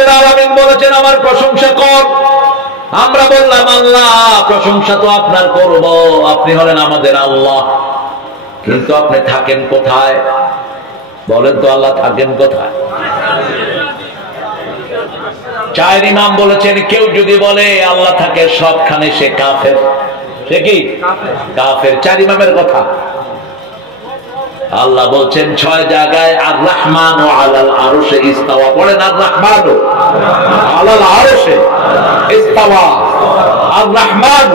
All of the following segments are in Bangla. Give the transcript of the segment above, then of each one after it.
রাব্বুল আলামিন বলেছেন আমার প্রশংসা কর। আমরা বললাম আল্লাহ প্রশংসা তো আপনার করব, আপনি হলেন আমাদের আল্লাহ, কিন্তু আপনি থাকেন কোথায় বলেন তো? আল্লাহ থাকেন কোথায়? চার ইমাম বলেছেন কেউ যদি বলে আল্লাহ থাকে সবখানে সে কাফের। সে কি কাফের? চার ইমামের কথা। আল্লাহ বলছেন 6 জায়গায় আর রহমান ও আলাল আরশে ইস্তাওয়া। বলেন আর রহমান ও আলাল আরশে ইস্তাওয়া। আর রহমান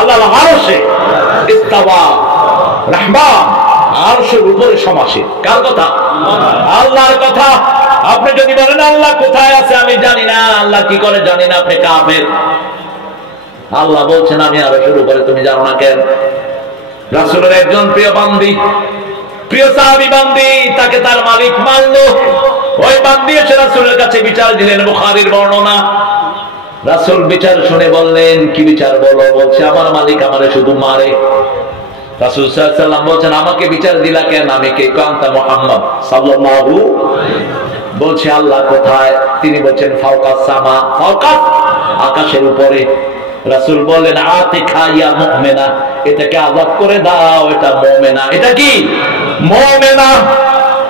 আলাল আরশে ইস্তাওয়া। রহমান আরশের উপরে সমাসীন। কার কথা? আল্লাহর কথা। আপনি যদি বলেন আল্লাহ কোথায় আছে আমি জানি না, আল্লাহ কি করে জানি না, আপনি কাফের। আল্লাহ বলছেন আমি আরশের উপরে, তুমি জানো না কেন? রাসূলের একজন প্রিয় বান্দী, প্রিয় সাহাবী বান্দী, তাকে তার মালিক মারলো। ওই বান্দী এসে রাসূলের কাছে বিচার দিলেন, বুখারীর বর্ণনা। রাসূল বিচার শুনে বললেন কি বিচার বলো? বলছে আমার মালিক আমারে শুধু মারে। রাসূল সাল্লাল্লাহু আলাইহি ওয়াসাল্লাম বলছেন আমাকে বিচার দিলা কেন? আমি কে? কান্তা মুহাম্মদ সাল্লাল্লাহু। বলছে আল্লাহ কোথায়? তিনি বলছেন ফাওকাস সামা। ফাওকাস আকাশের উপরে। রাসূল বললেন আতিকা ইয়া মুমিনা, এটাকে আযাব করে দাও, এটা মুমিনা। এটা কি? মুমিনা।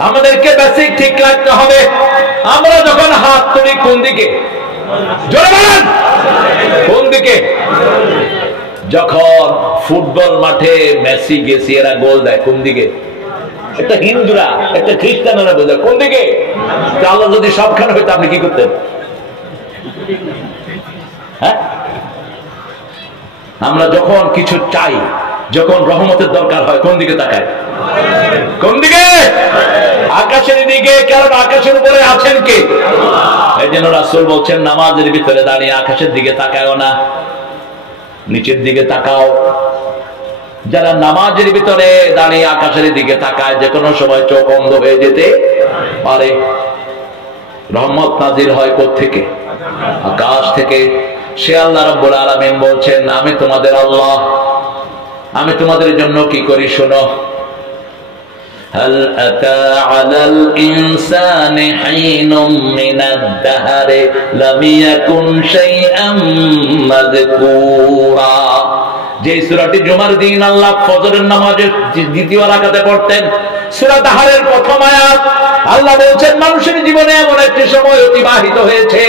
আমাদেরকে বেসিক ঠিক রাখতে হবে। আমরা যখন হাত তুলি কোন দিকে? জোরে বলেন কোন দিকে? যখন ফুটবল মাঠে মেসি গেছি এরা গোল দেয় কোন দিকে? একটা হিন্দুরা একটা খ্রিস্টানরা বোঝায় কোন দিকে? আল্লাহ যদি সবখানে হইতো আপনি কি করতেন? হ্যাঁ, আমরা যখন কিছু চাই, যখন রহমতের দরকার হয় কোন দিকে তাকায়? কোন দিকে? আকাশের দিকে। কারণ আকাশের উপরে আছেন কে? এই জন্য রাসূল বলছেন নামাজের ভিতরে দাঁড়িয়ে আকাশের দিকে তাকায়ও না, নিচের দিকে তাকাও। যারা নামাজের ভিতরে দাঁড়িয়ে আকাশের দিকে তাকায় যে কোনো সময় চোখ অন্ধ হয়ে যেতে পারে। রহমত নাজিল হয় কোত্থেকে? আকাশ থেকে। সে আল্লাহ রাব্বুল আলামিন বলছেন আমি তোমাদের আল্লাহ, আমি তোমাদের জন্য কি করি শোনো। هل أتى على الإنسان حين من الدهر لم يكن شيئا مذكورا। যে সূরাটি জুমার দিন আল্লাহ ফজরের নামাজের দ্বিতীয় রাকাতে পড়তেন, সূরা দাহরের প্রথম আয়াত। আল্লাহ বলছেন মানুষের জীবনে এমন একটি সময় অতিবাহিত হয়েছে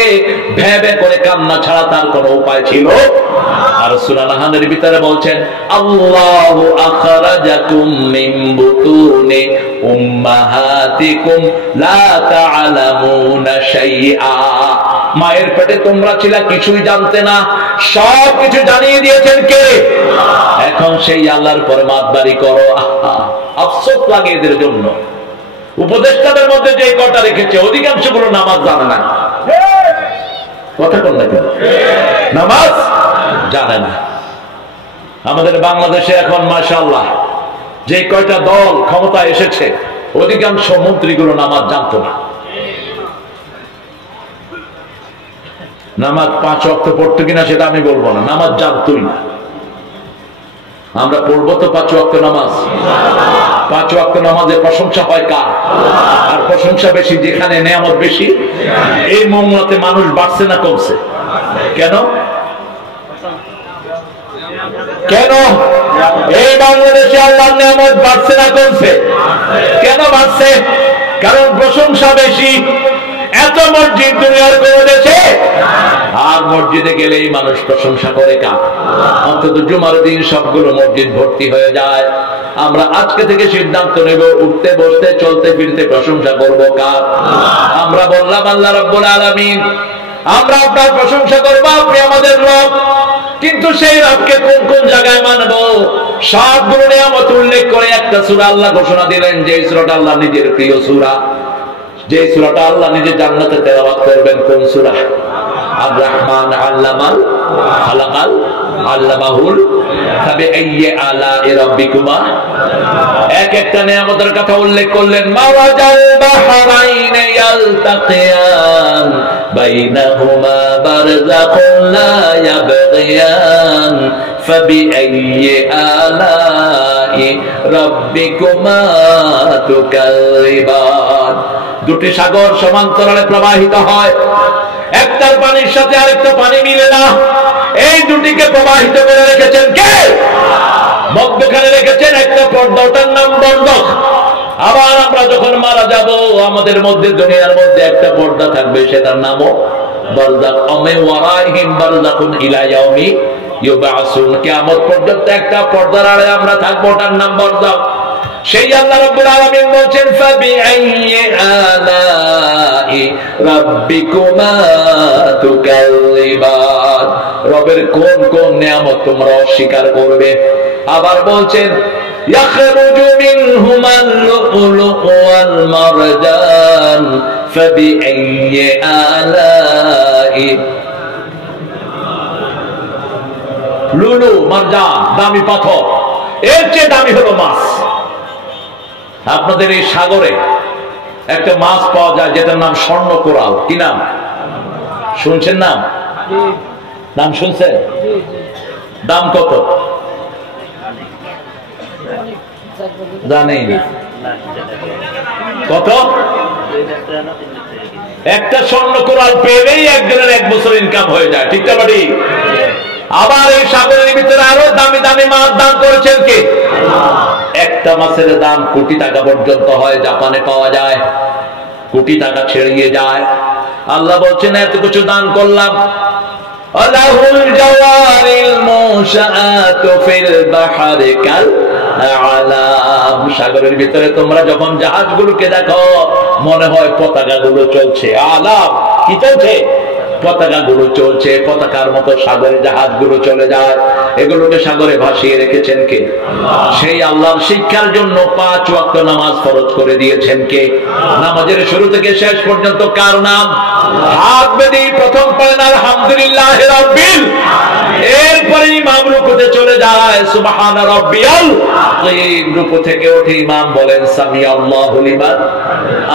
ভেবে করে কান্না ছাড়া তার কোনো উপায় ছিল। আর সূরা নাহলের ভিতরে বলছেন আল্লাহু আখরাজাকুম মিন বুতুনি উম্মাহাতিকুম লা তা'লামুনা শাইআ। মায়ের পেটে তোমরা ছিলা কিছুই জানতে না, সব কিছু জানিয়ে দিয়েছেন কে? এখন সেই আল্লাহর পরে মাতবাড়ি করো। আফসোস লাগে এদের জন্য। উপদেষ্টাদের মধ্যে যে কটা রেখেছে অধিকাংশ গুলো নামাজ জানে না। কথা কোন না কেন? নামাজ জানে না। আমাদের বাংলাদেশে এখন মাশাআল্লাহ যে কয়টা দল ক্ষমতা এসেছে অধিকাংশ মন্ত্রীগুলো নামাজ জানতো না। নামাজ 5 ওয়াক্ত পড়তো কিনা সেটা আমি বলবো না, নামাজ জানতোই না। আমরা পড়বো তো 5 ওয়াক্ত নামাজ। 5 ওয়াক্ত নামাজে প্রশংসা হয় কার? আর প্রশংসা বেশি যেখানে নেয়ামত বেশি। এই মৌমতে মানুষ বাড়ছে না কমছে? কেন? কেন এই বাংলাদেশে আল্লাহর নেয়ামত বাড়ছে না কমছে? কেন বাড়ছে? কারণ প্রশংসা বেশি। এত মসজিদ দুনিয়ার কোন দেশে? আর মসজিদে গেলেই মানুষ প্রশংসা করে কার? অন্তত জুমার দিন সবগুলো মসজিদ ভর্তি হয়ে যায়। আমরা আজকে থেকে সিদ্ধান্ত নেব উঠতে বসতে চলতে ফিরতে প্রশংসা করব কার? আমরা বললাম আল্লাহ রাব্বুল আলামিন। আমরা আপনার প্রশংসা করব, আপনি আমাদের রব। কিন্তু সেই রবকে কোন কোন জায়গায় মানবো? সবগুলো নিয়ামত উল্লেখ করে একটা সূরা আল্লাহ ঘোষণা দিলেন, যে সূরাটা আল্লাহ নিজের প্রিয় সূরা, যে সূরাটা আল্লাহ নিজে জান্নাতে তেলাওয়াত করবেন। কোন সূরা? আর রহমান আল্লামাল খালাকাল আল্লামাহুল ফাবিআইয়ি আলা'i রাব্বিকুমা। এক একটা নিয়ামতের কথা উল্লেখ করলেন। মাওয়াজাল বাহরাইনি ইয়ালতাকিয়ান বাইনাহুমা বারযাখুন লা ইয়াবগিয়ান ফাবিআইয়ি আলা'i রাব্বিকুমা তুকাল্লিবান। দুটি সাগর সমান্তরালে প্রবাহিত হয়, পানির সাথে আরেকটা পানি মিলে না, এই দুটিকে প্রবাহিত করে রেখেছেন কে? মধ্যখানে রেখেছেন একটা পর্দা, ওটার নাম বরজখ। আবার আমরা যখন মারা যাব আমাদের মধ্যে দুনিয়ার মধ্যে একটা পর্দা থাকবে, সেটার নামও বরজখ। ওমে ওয়ারাইহিম বারযাখুন ইলা ইয়াউমি ইউবআসুন, কিয়ামত পর্যন্ত একটা পর্দার আড়ে আমরা থাকবো, ওটার নাম বরজখ। সেই আল্লাহ রাব্বুল আলামিন বলেন ফাবিআইয়ি আলাই রাব্বিকুমা তুকাল্লিবান, রবের কোন কোন নিয়ামত তোমরা অস্বীকার করবে। আবার বলছেন ইয়াখরুজু মিনহুমাল লু'লু'উ ওয়াল মারজান ফাবিআইয়ি আলাই, লুলু মারজান দামি পাথর, এর চেয়ে দামি হলো মাছ। আপনাদের এই সাগরে একটা মাছ পাওয়া যায় যেটার নাম স্বর্ণ কোরাল। কি নাম শুনছেন? নাম শুনছেন? দাম কত জানেন? কত? একটা স্বর্ণ কোরাল পেলেই একজনের 1 বছর ইনকাম হয়ে যায়, ঠিক না বাড়ি? আবার এই সাগরের ভিতরে আরো দামি দামি মাছ দান করেছেন কে? একটা মাছের দাম কোটি টাকা পর্যন্ত হয়, জাপানে পাওয়া যায়, কোটি টাকা ছেড়িয়ে যায়। আল্লাহ বলছেন এত কিছু দান করলাম। আলাহুল জাওয়ারিল মুশাআতু ফিল বাহরি কাল আলাম, সাগরের ভিতরে তোমরা যখন জাহাজগুলোকে দেখো মনে হয় পতাকাগুলো চলছে। আলাম কি চলছে? পতাকাগুলো চলছে, পতাকার মতো সাগরে জাহাজগুলো চলে যায়। এগুলোকে সাগরে ভাসিয়ে রেখেছেন কে? সেই আল্লাহর শিক্ষার জন্য 5 ওয়াক্ত নামাজ ফরজ করে দিয়েছেন কে? নামাজের শুরু থেকে শেষ পর্যন্ত কার নাম? হাত বেঁধে প্রথম পড়েন আলহামদুলিল্লাহি রাব্বিল, এরপরে ইমাম রুকুতে চলে যায় সুবহান রাব্বিয়াল আযীম, রুকু থেকে উঠে ইমাম বলেন সামিআল্লাহু লিমান,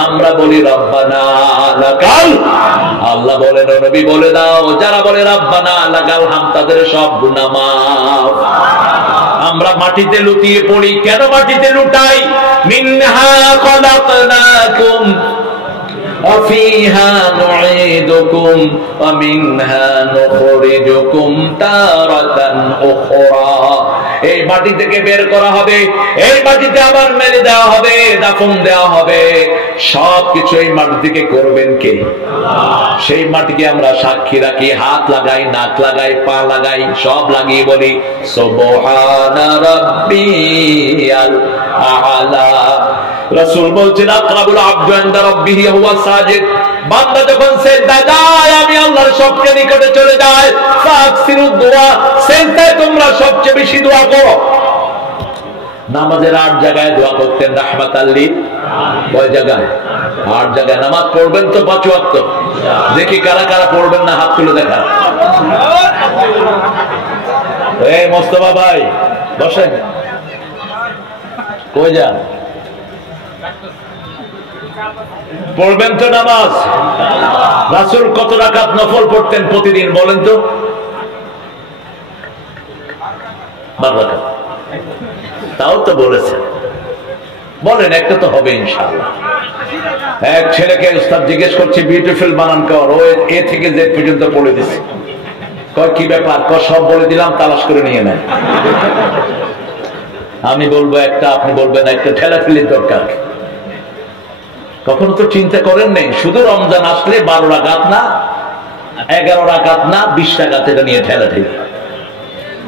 আমরা বলি রব্বানা লাকাল। আল্লাহ বলেন ও নবী বলে দাও যারা বলে রব্বানা লাকাল হাম তাদের সব গুনাহ মাফ। আমরা মাটিতে লুটিয়ে পড়ি, কেন মাটিতে লুটাই? মিনহা খলাকনাকুম وفيها نعيدكم ومنها نخرجكم تارة أخرى, এই মাটি থেকে বের করা হবে, এই মাটিতে আবার মেরে দেওয়া হবে, দাফন দেওয়া হবে, সবকিছু এই মাটি থেকে করবেন কে? সেই মাটিকে আমরা সাক্ষী রাখি, হাত লাগাই, নাক লাগাই, পা লাগাই, সব লাগিয়ে বলি সুবহানা রাব্বিয়াল আ'লা। রাসূল বলছেন আকরাবুল আবদু ইনদা রাব্বিহি হুয়া সাজিদ, বান্দা যখন সিজদায় যায় আমি আল্লাহর সবচেয়ে নিকটে চলে যাই। ফাকসিরুদ দুআ, সিজদায় তোমরা সবচেয়ে বেশি দোয়া করো। নামাজের 8 জায়গায় দোয়া করতেন রাহমাতাল লিল, কয় জায়গায়? 8 জায়গায়। নামাজ পড়বেন তো 5 ওয়াক্ত? দেখি কারা কারা পড়বেন না হাত তুলে দেখা। এই মোস্তফা ভাই বসেন, কই যান? পড়বেন তো নামাজ? রাসূল কত রাকাত নফল পড়তেন প্রতিদিন বলেন তো? 12 রাকাত। তাও তো বলেছেন, বলেন একটা তো হবে ইনশাআল্লাহ। এক ছেলেকে উস্তাদ জিজ্ঞেস করছে বিউটিফুল বানান কর, ও এ থেকে জেড পর্যন্ত পড়ে দিছে। কয় কি ব্যাপার? কয় সব বলে দিলাম, তালাশ করে নিয়ে নেন। আমি বলবো একটা, আপনি বলবেন একটা, ঠেলাঠেলির দরকার। কখনো তো চিন্তা করেন নেই শুধু রমজান আসলে 12 রাকাত না, 11 রাকাত না, 20 রাকাত এটা নিয়ে ঠেলাঠেলি।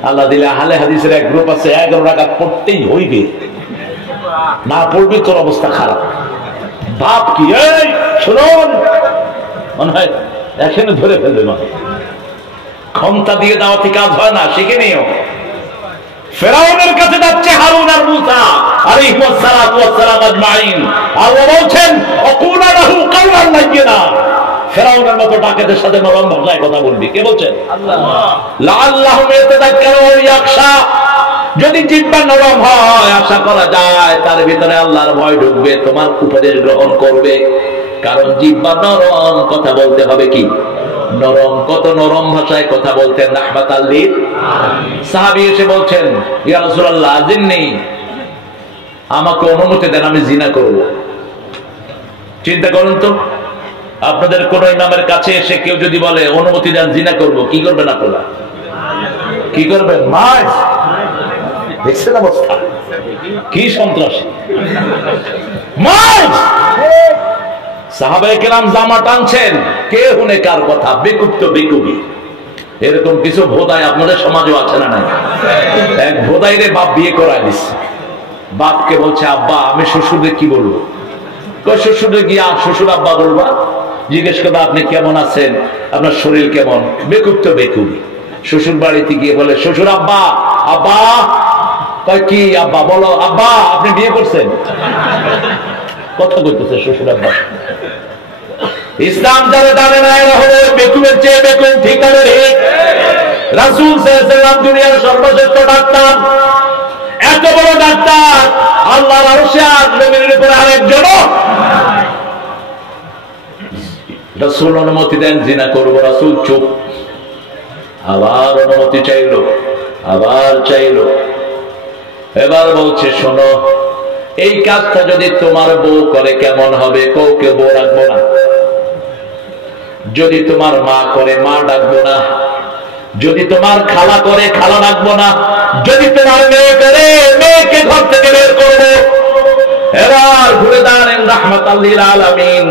আল্লাহ দিলে আহলে হাদিসের এক গ্রুপ আছে 11 রাকাত পড়তেই হইবে, না পড়বি তোর অবস্থা খারাপ। ভাব কি? এই শুনুন, মনে হয় এখানে ধরে ফেলবে, মানে ক্ষমতা দিয়ে দাওয়াতি কাজ হয় না, শিখে নিও। ফেরাউনের কাছে যাচ্ছে হারুন আর মুসা আলাইহিস সালাতু ওয়াস সালাম আজমাইন। আল্লাহ বলেন ওয়াকুলা লাহু কাওলান লাইয়িনা, ফেরাউনের মতো ডাকাতের সাথে নরম ভাষায় কথা বলবি। কে বলছেন? আল্লাহ। লাআল্লাহুম ইয়াতাযাক্কারুন ওয়া ইয়াখশা, যদি জিহ্বা নরম হয় আশা করা যায় তার ভিতরে আল্লাহর ভয় ঢুকবে, তোমার উপদেশ গ্রহণ করবে। কারণ জিহ্বা নরম, কথা বলতে হবে কি নরম। কত নরম ভাষায় কথা বলতেন রাহমাতাল লিল। সাহাবী এসে বলছেন ইয়া রাসূলুল্লাহ আজিননি, আমাকে অনুমতি দেন আমি জিনা করব। চিন্তা করুন তো, আপনাদের কোন ইমামের কাছে এসে কেউ যদি বলে অনুমতি দেন জিনা করব, কি করবেন আপনারা? কি করবেন? মার দেখছেন অবস্থা কি সন্ত্রাসী, মার। সাহাবায়ে কেরাম জামা টানছেন, কে হুনে কার কথা, বেকুব তো বেকুবই। এরকম কিছু ভোদাই আপনাদের সমাজেও আছে না নাই? এক ভোদাই রে বাপ বিয়ে করায় দিচ্ছে। বাপকে বলছে আব্বা আমি শ্বশুরে কি বলবো? শ্বশুরে গিয়া শ্বশুর আব্বা বলবা, জিজ্ঞেস করবা আপনি কেমন আছেন, আপনার শরীর কেমন। বেকুব তো বেকুবই। শ্বশুর বাড়িতে গিয়ে বলে শ্বশুর আব্বা, আব্বা কয় কি আব্বা, বলো আব্বা আপনি বিয়ে করছেন। কথা বলতেছে শ্বশুর আব্বা। ইসলাম যারা জানে না এরা হলো বেকুবের চেয়ে বেকুব, ঠিক না ঠিক? রাসূল সাল্লাল্লাহু আলাইহি ওয়াসাল্লাম দুনিয়ার সর্বশ্রেষ্ঠ ডাক্তার, এত বড় ডাক্তার, আল্লাহর আরশে আর জমিনের উপরে আরেকজন। রাসূল অনুমতি দেন জিনা করব, রাসূল চুপ। আবার অনুমতি চাইলো, আবার চাইলো। এবার বলছে শোনো, এই কাজটা যদি তোমার বউ করে কেমন হবে? কাউকে বউ রাখবো না। যদি তোমার মা করে মা ডাকবো না। যদি তোমার খালা করে খালা ডাকবো না। যদি তোমার মেয়ে করে মেয়েকে ঘর থেকে বের করবো। এবার ঘুরে দাঁড়ালেন রাহমাতাল লিল আলামিন।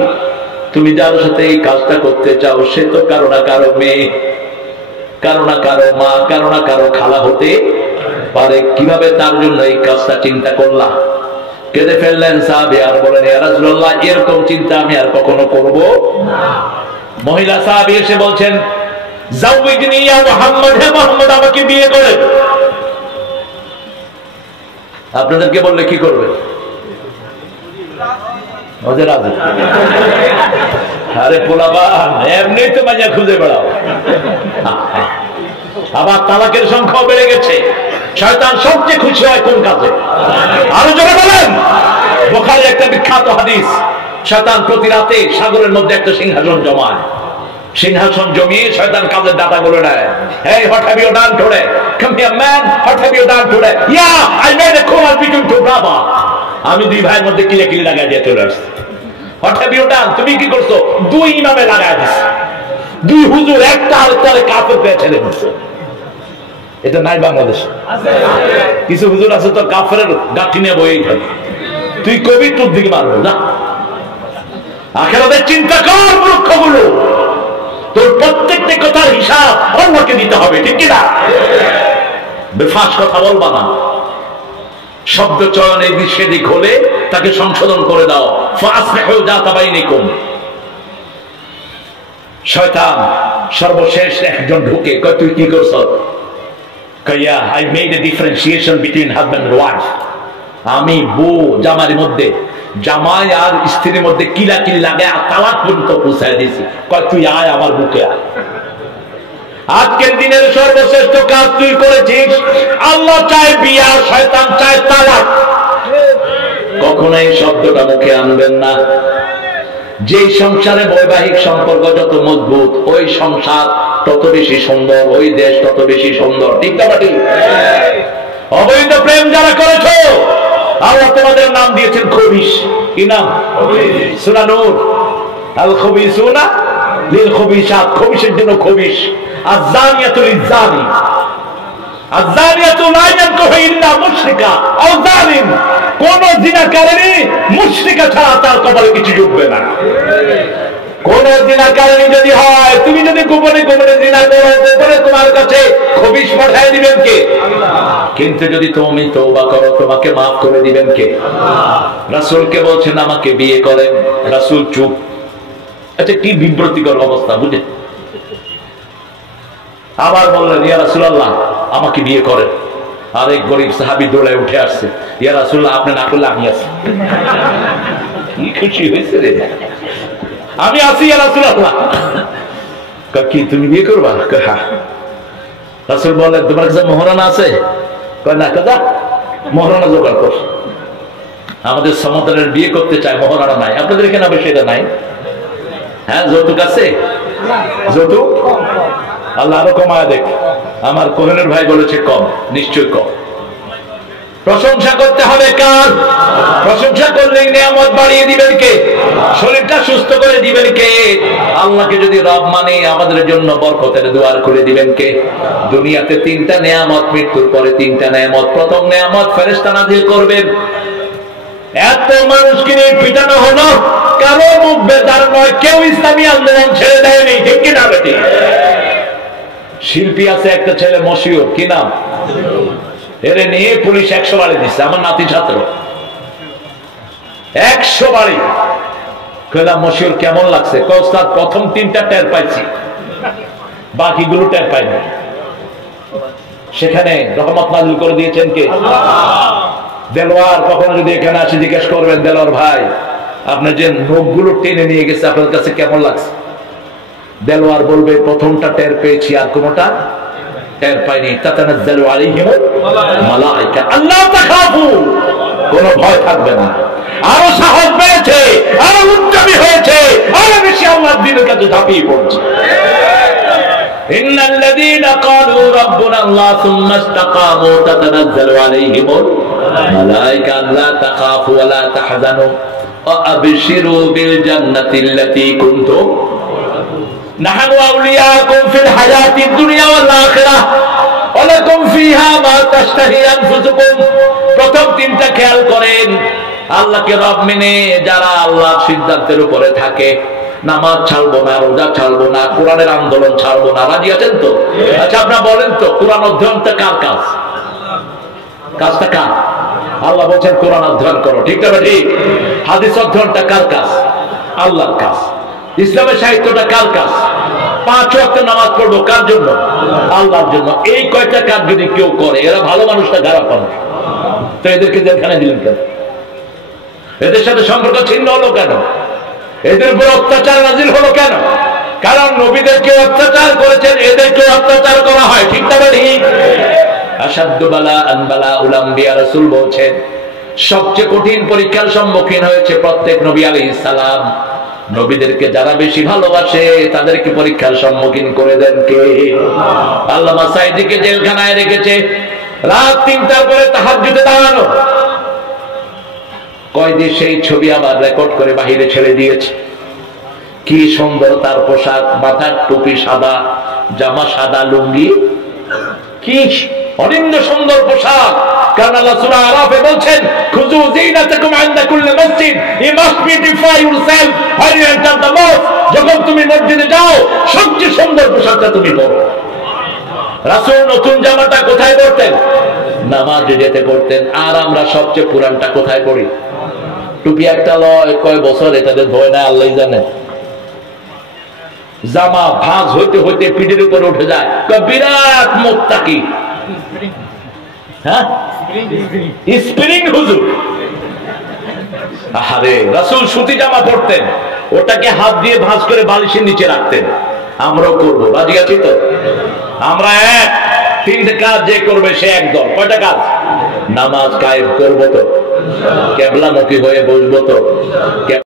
তুমি যার সাথে এই কাজটা করতে চাও সে তো কারো না কারো মেয়ে, কারো না কারো মা, কারো না কারো খালা হতে পারে। কিভাবে তার জন্য এই কাজটা চিন্তা করলা? কেঁদে ফেললেন সাহাবী আর বলেন ইয়া রাসূলুল্লাহ এরকম চিন্তা আমি আর কখনো করব না। মহিলা সাহাবী এসে বলছেন জাওইজনি ইয়া মুহাম্মদ, হে মুহাম্মদ আমাকে বিয়ে করেন। আপনাদেরকে বললে কি করবে? ওদের রাজি। আরে পোলাপান এমনি তো মাইয়া খুঁজে বেড়াও। আবার তালাকের সংখ্যা বেড়ে গেছে। শয়তান সবচেয়ে খুশি হয় কোন কাজে? আরো জোরে বলেন। বুখারী একটা বিখ্যাত হাদিস, শয়তান প্রতি রাতে সাগরের মধ্যে একটা সিংহাসন জমায়। সিংহাসন জমিয়ে শয়তান কাজের ডাটা গুলো নেয়। Hey, what have you done today? Come here man, what have you done today? Yeah, I made a call between two brother. আমি দুই ভাইয়ের মধ্যে কিলাকিলি লাগাই দিয়ে চলে আসছি। What have you done? তুমি কি করছো? দুই ইমামে লাগাই দিছে। দুই হুজুর একটা আরেকটারে কাফের পেয়ে ছেড়ে দিচ্ছে। এটা নাই বাংলাদেশে? কিছু হুজুর আছে তো কাফেরের গাঠি নিয়ে বইয়েই থাকে। তুই কবি তোর দিকে মারবো না। আখিরাতের চিন্তা কর মূর্খগুলো। তোর প্রত্যেকটা কথার হিসাব অন্যকে দিতে হবে, ঠিক কিনা? বেফাস কথা বলবা না। শব্দ চয়নে সেদিক হলে তাকে সংশোধন করে দাও। ফাসলিহু যাতা বাইনিকুম। শয়তান সর্বশেষ একজন ঢুকে কয় তুই কি করছ? কইয়া I made a differentiation between husband and wife. আমি বউ জামাইয়ের মধ্যে, জামাই আর স্ত্রীর মধ্যে কিলাকিল লাগে আর তালাক পর্যন্ত পৌঁছায় দিয়েছি। কয় তুই আয় আমার বুকে আয়। আজকের দিনের সর্বশ্রেষ্ঠ কাজ তুই করেছিস। আল্লাহ চায় বিয়া, শয়তান চায় তালাক। কখনোই শব্দটা মুখে আনবেন না। যেই সংসারে বৈবাহিক সম্পর্ক যত মজবুত ওই সংসার তত বেশি সুন্দর, ওই দেশ তত বেশি সুন্দর, ঠিক না ঠিক? অবৈধ প্রেম যারা করেছো আল্লাহ তোমাদের নাম দিয়েছেন খবিশ। কি নাম? সূরা নূর, আল খবিসুনা লিল খবিসাত, খবিশের জন্য খবিশ। আয-যানিয়াতু লিয-যানি, আয-যানিয়াতু লা ইয়ানকিহু ইল্লা মুশরিকা আও যালিম। কোন জিনাকারিনী মুশরিকা ছাড়া তার কপালে কিছু জুটবে না। কোন জিনাকারিনী যদি হয়, তুমি যদি গোপনে গোপনে জিনা করো, গোপনে তোমার কাছে খবিশ পাঠিয়ে দিবেন কে? আল্লাহ। কিন্তু যদি তুমি তওবা করো তোমাকে maaf করে দিবেন কে? আল্লাহ। রাসূলকে বলছেন আমাকে বিয়ে করেন, রাসূল চুপ। আচ্ছা কি বিব্রতিকর অবস্থা বুঝে। আবার বললেন ইয়া রাসূলুল্লাহ আমাকে বিয়ে করেন। আরেক গরিব সাহাবী দৌড়ে উঠে আসছে, ইয়া রাসূলুল্লাহ আপনি না করলে আমি আছি। কি খুশি হয়েছে রে, আমি আছি ইয়া রাসূলুল্লাহ। কি তুমি বিয়ে করবা? হ্যাঁ। রাসূল বললেন তোমার কাছে মোহরানা আছে? কয় না। কাদা মোহরানা জোগাড় কর। আমাদের সমুদ্রের বিয়ে করতে চায়, মোহরানা নাই। আপনাদের এখানে অবশ্য এটা নাই। হ্যাঁ যৌতুক আছে? যৌতুক আল্লাহ আরো কমায় দেখ। আমার কোহেনের ভাই বলেছে কম, নিশ্চয় কম। প্রশংসা করতে হবে কার? প্রশংসা করলে নিয়ামত বাড়িয়ে দিবেন কে? শরীরটা সুস্থ করে দিবেন কে? আল্লাহকে যদি রব মানে আমাদের জন্য বরকতের দুয়ার খুলে দিবেন কে? দুনিয়াতে তিনটা নিয়ামত, মৃত্যুর পরে তিনটা নিয়ামত। প্রথম নিয়ামত ফেরেশতা নাযিল করবেন। এত মানুষকে নিয়ে পিটানো হলো, কারো মুখ বেদার নয়, কেউ ইসলামী আন্দোলন ছেড়ে দেয়নি, ঠিক কিনা বেটি? শিল্পী আছে একটা ছেলে মশিউর, কি নাম? এরে নিয়ে পুলিশ 100 বাড়ি দিচ্ছে, আমার নাতি ছাত্র 100 বাড়ি। কইলাম মশিউর কেমন লাগছে? কস্তার প্রথম 3টা টের পাইছি, বাকিগুলো টের পাইনি। সেখানে রহমত নাযিল করে দিয়েছেন কে? দেলোয়ার কখনো যদি এখানে আসে জিজ্ঞেস করবেন, দেলোয়ার ভাই আপনার যে নখগুলো টেনে নিয়ে গেছে আপনার কাছে কেমন লাগছে? দেলোয়ার বলবে প্রথমটা টের পেয়েছি, আর কোনটা টের পাইনি। তাতানাজ্জালু আলাইহিমুল মালায়েকা আল্লা তাখাফু, কোনো ভয় থাকবে না, আরো সাহস পেয়েছে, আরো উদ্যমী হয়েছে, আরো বেশি আল্লাহর দ্বীনের কাছে ঝাঁপিয়ে পড়ছে। ইন্নাল্লাযীনা ক্বালু রাব্বুনা আল্লাহ সুম্মা ইসতাকামু তাতানাজ্জালু আলাইহিমুল মালায়েকা আল্লা তাখাফু ওয়া লা তাহজানু ওয়া আবশিরু বিল জান্নাতিল্লাতী কুনতুম নাহনু আউলিয়াকুম ফিল হায়াতিদ দুনিয়া ওয়াল আখিরাহ ওয়া লাকুম ফিহা মা তাশতাহি আনফুসুকুম। প্রথম তিনটা খেয়াল করেন। আল্লাহকে রব মেনে যারা আল্লাহর সিদ্ধান্তের উপরে থাকে, নামাজ ছাড়বো না, রোজা ছাড়বো না, কোরআনের আন্দোলন ছাড়বো না, রাজি আছেন তো? আচ্ছা আপনারা বলেন তো, কোরআন অধ্যয়নটা কার কাজ? কাজটা কার? আল্লাহ বলছেন কোরআন অধ্যয়ন করো, ঠিক না ঠিক? হাদিস অধ্যয়নটা কার কাজ? আল্লাহর কাজ। ইসলামের সাহিত্যটা কার কাজ? 5 ওয়াক্ত নামাজ পড়বো কার জন্য? আল্লাহর জন্য। এই কয়টা কাজ যদি কেউ করে, এরা ভালো মানুষটা খারাপ মানুষ? তো এদেরকে জেলখানে দিলেন কেন? এদের সাথে সম্পর্ক ছিন্ন হলো কেন? এদের উপর অত্যাচার নাযিল হলো কেন? কারণ নবীদেরকে অত্যাচার করেছেন, এদেরকে অত্যাচার করা হয়, ঠিক না ঠিক? আশাদ্দু বালাআন বালাউল আম্বিয়া, রাসূল বলেছেন সবচেয়ে কঠিন পরীক্ষার সম্মুখীন হয়েছে প্রত্যেক নবী আলাইহিস সালাম। নবীদেরকে যারা বেশি ভালোবাসে তাদেরকে পরীক্ষার সম্মুখীন করে দেন কে? আল্লামা সাঈদীকে জেলখানায় রেখেছে, রাত 3টার পরে তাহাজ্জুদে দাঁড়ানো। কয়েদি সেই ছবি আবার রেকর্ড করে বাহিরে ছেড়ে দিয়েছে। কি সুন্দর তার পোশাক, মাথার টুপি সাদা, জামা সাদা, লুঙ্গি, কি অনিন্দ সুন্দর পোশাক। কারণ আল্লাহ সূরা আরাফে বলছেন খুযু যিনাতাকুম ইনদা কুল্লি মসজিদ, you must beautify yourself when you enter the masjid. যখন তুমি মসজিদে যাও সবচেয়ে সুন্দর পোশাকটা তুমি পরো। রাসূল নতুন জামাটা কোথায় পরতেন? নামাজে যেতে পরতেন। আর আমরা সবচেয়ে পুরানটা কোথায় পড়ি? টুপি একটা লয় কয় বছর এটাদের ভয় না, আল্লাহই জানে। জামা ভাঁজ হইতে হইতে পিঠের উপরে উঠে যায়, বিরাট মুত্তাকি। হ্যাঁ, স্প্রিং হুজুর। আরে রাসূল সুতি জামা পরতেন, ওটাকে হাত দিয়ে ভাঁজ করে বালিশের নিচে রাখতেন। আমরাও করবো, রাজি আছি তো? আমরা 3টে কাজ যে করবে সে একদল। কয়টা কাজ? নামাজ কায়েম করবো তো, কিবলামুখী হয়ে বসবো তো,